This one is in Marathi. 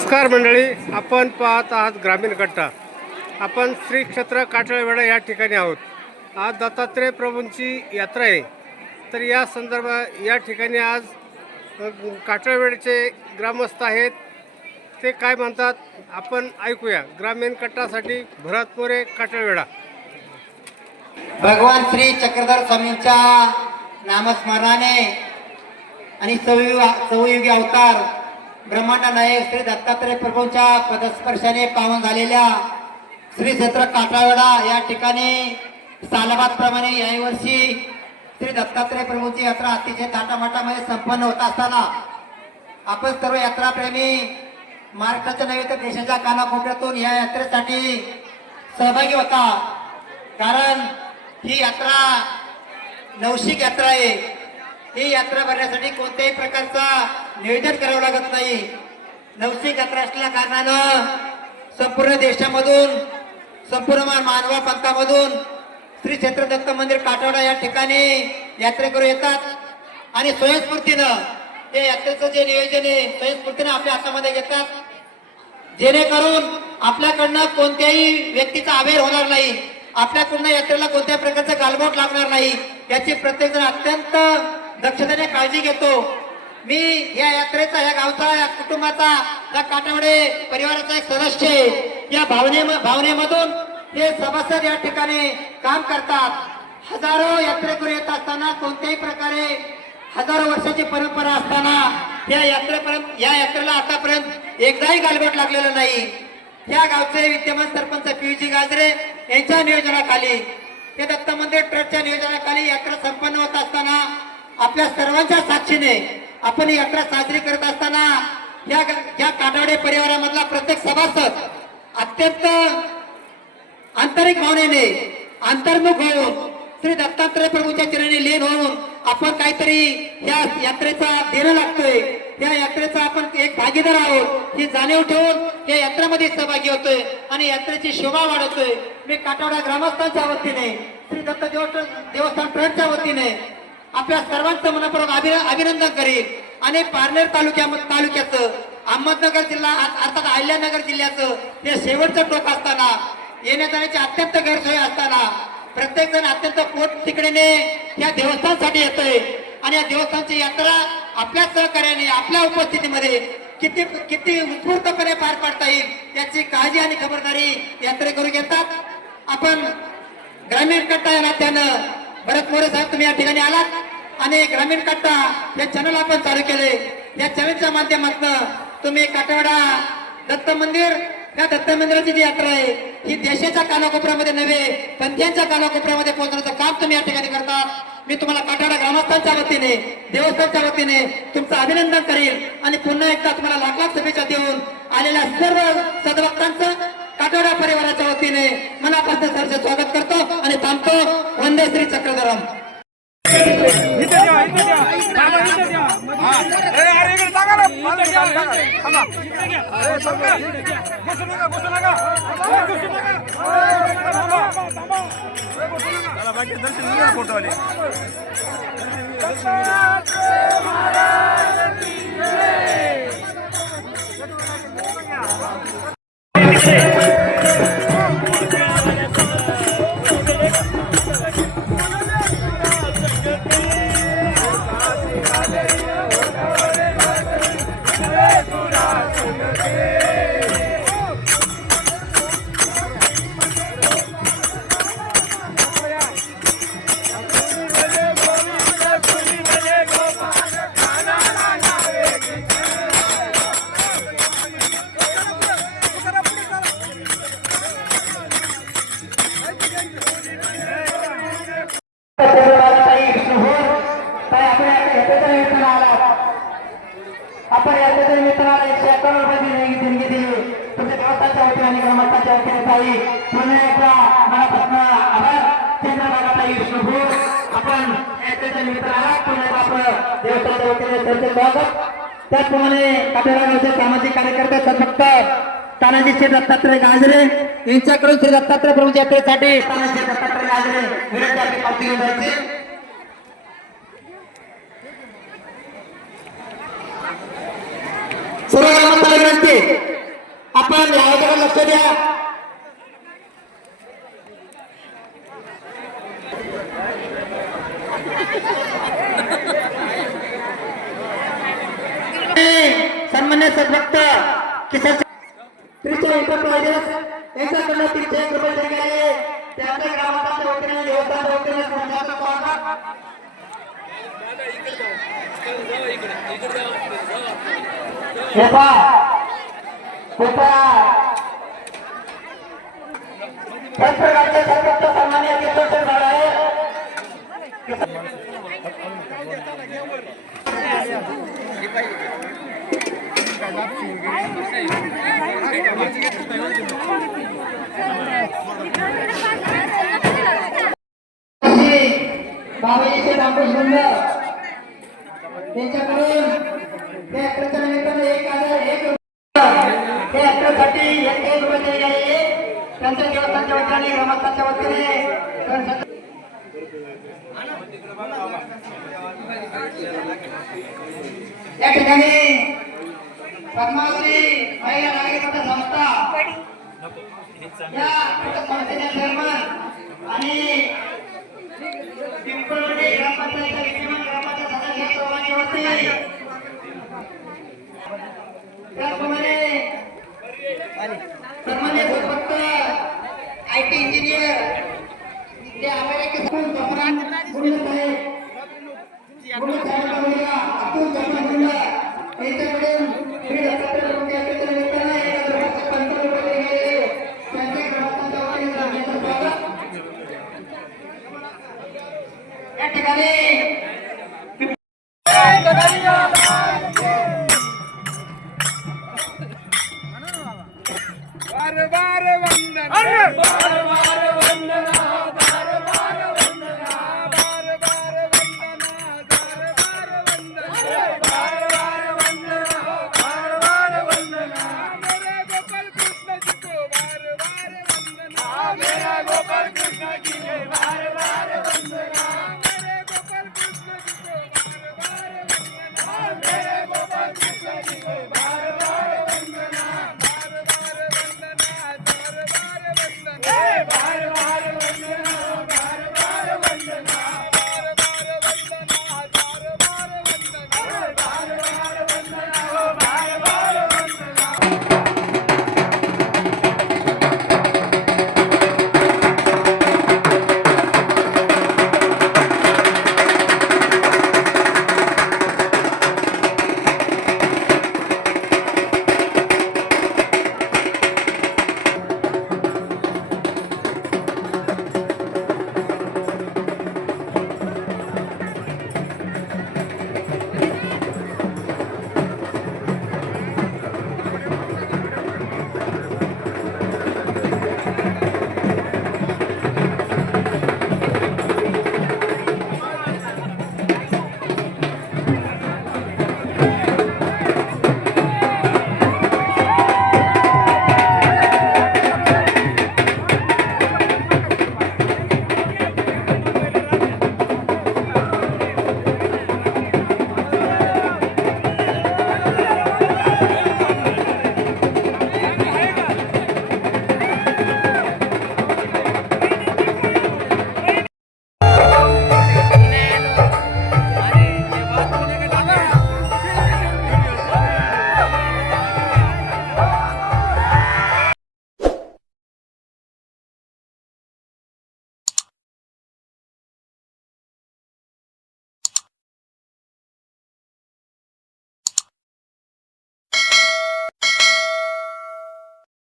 नमस्कार मंडळी आपण पाहत आहात ग्रामीण कट्टा आपण श्री क्षेत्र काटळवेडा या ठिकाणी आहोत. आज दत्तात्रय प्रभूंची यात्रा आहे. तर या संदर्भात या ठिकाणी आज अ, काटळवेडचे ग्रामस्थ आहेत. ते काय म्हणतात आपण ऐकूया. ग्रामीण कट्टासाठी भरत मोरे काटळवेडा भगवान श्री चक्रधर स्वामींच्या नामस्मरणाने आणि सवयु सवयुगी अवतार ब्रह्मांड नायक श्री दत्तात्रय प्रभूंच्या पदस्पर्शाने पावन झालेल्या श्री क्षेत्र काटावडा या ठिकाणी सालाबाद प्रमाणे याही वर्षी श्री दत्तात्रय प्रभूंची यात्रा अतिशय थाटामाटामध्ये संपन्न होत असताना आपण सर्व यात्राप्रेमी महाराष्ट्राच्या नव्हे तर देशाच्या कानाकोपऱ्यातून या यात्रेसाठी सहभागी होता. कारण ही यात्रा नवशिक यात्रा आहे. ही यात्रा भरण्यासाठी कोणत्याही प्रकारचा नियोजन करावं लागत नाही. नवशिक यात्रा असल्या कारणानं संपूर्ण देशामधून संपूर्ण मानवा पंथामधून श्री क्षेत्र दत्त मंदिर काठवडा या ठिकाणी यात्रेकरू येतात. आणि स्वयंस्फूर्तीनं या यात्रेचं जे नियोजन आहे स्वयंस्फूर्तीनं आपल्या हातामध्ये घेतात. जेणेकरून आपल्याकडनं कोणत्याही व्यक्तीचा आवेर होणार नाही. आपल्याकडनं यात्रेला कोणत्याही प्रकारचं गालबोट लागणार नाही. याची प्रत्येकजण अत्यंत दक्षतेने काळजी घेतो. मी या यात्रेचा या गावचा या कुटुंबाचा या काटावडे परिवाराचा एक सदस्य आहे. या भावने भावनेमधून हे सभासद या ठिकाणी काम करतात. हजारो यात्रेकरू येत असताना कोणत्याही प्रकारे हजारो वर्षाची परंपरा असताना या यात्रेपर्यंत या यात्रेला आतापर्यंत एकदाही गालबोट लागलेलं नाही. या गावचे विद्यमान सरपंच पीजी गाजरे यांच्या नियोजनाखाली ते दत्त मंदिर ट्रस्टच्या नियोजनाखाली यात्रा संपन्न होत असताना आपल्या सर्वांच्या साक्षीने आपण ही यात्रा साजरी करत असताना या या काटावडे परिवारामधला प्रत्येक सभासद अत्यंत आंतरिक भावनेने अंतर्मुख होऊन श्री दत्तात्रय प्रभूच्या चरणी लीन होऊन आपण काहीतरी या यात्रेचा देणं लागतोय. या यात्रेचा आपण एक भागीदार आहोत ही जाणीव ठेवून या यात्रेमध्ये सहभागी होतोय आणि यात्रेची शोभा वाढवतोय. मी काटावडा ग्रामस्थांच्या वतीने श्री दत्त देवस्थान देवस्थान ट्रस्टच्या वतीने आपल्या सर्वांचं मनपूर्वक अभि- अभिनंदन करेल आणि पारनेर तालुक्या तालुक्याचं अहमदनगर जिल्हा अर्थात अहिल्यानगर जिल्ह्याचं हे शेवटचं टोक असताना येण्या जाण्याची अत्यंत गैरसोय असताना प्रत्येक जण अत्यंत पोट तिकडेने या देवस्थानसाठी येतोय. आणि या देवस्थानची यात्रा आपल्या सहकार्याने आपल्या उपस्थितीमध्ये किती किती उत्स्फूर्तपणे पार पाडता येईल याची काळजी आणि खबरदारी यात्रेकरू घेतात. आपण ग्रामीण कट्टा या नात्यानं भरत मोरे साहेब तुम्ही या ठिकाणी आलात. आणि ग्रामीण कट्टा हे चॅनल आपण चालू केले. या चॅनलच्या माध्यमातून तुम्ही काटवाडा दत्त मंदिर या दत्त मंदिराची जी यात्रा आहे ही देशाच्या कानाकोपऱ्यामध्ये नव्हे पंथ्यांच्या कानाकोपऱ्यामध्ये पोहोचण्याचं काम तुम्ही या ठिकाणी करता. मी तुम्हाला काटाडा ग्रामस्थांच्या वतीने देवस्थानच्या वतीने तुमचं अभिनंदन करेल आणि पुन्हा एकदा तुम्हाला लाख लाख शुभेच्छा देऊन आलेल्या सर्व सदभक्तांचं काठवाडा परिवाराच्या वतीने मनापासून सरचे स्वागत करतो आणि थांबतो. वंदे श्री चक्रधरम. फोटोवाले. आपण ग्रामस्थांच्या वतीने ताई पुन्हा एकदा मनापासून आभार. चंद्रबागा विष्णुभूर आपण याच्या मित्राला पुन्हा एकदा आपलं देवस्थानच्या वतीने सरचे स्वागत. त्याचप्रमाणे काटेरा सामाजिक कार्यकर्ते सदभक्त तानाजी श्री दत्तात्रय गाजरे. यांच्याकडून श्री दत्तात्रय प्रभू यात्रेसाठी तानाजी दत्तात्रय गाजरे विनंती आपली पावती घेऊन जायची. सर्व ग्रामस्थाला विनंती. आपण लक्ष द्या. सन्मान्य सद्भक्त किसान त्रिशे एंटरप्राइजेस यांच्याकडनं तीनशे एक रुपये देण्यात गेले त्यांच्या ग्रामस्थांच्या वतीने देवस्थानच्या वतीने सर्वांचं स्वागत हे कृपया त्याच प्रकारचे सर्वोच्च सन्मान्य किशोर झाड आहे. बाबाजीचे रामकृष्ण त्यांच्याकडून त्या निमित्तानं एक हजार एक रुपये त्या एक एक रुपये दिले गेले त्यांच्या देवस्थानच्या वतीने ग्रामस्थांच्या वतीने या ठिकाणी पद्मावती महिला नागरिकता संस्था. या संस्थेच्या चेअरमन आणि வருவாறு வந்தனர்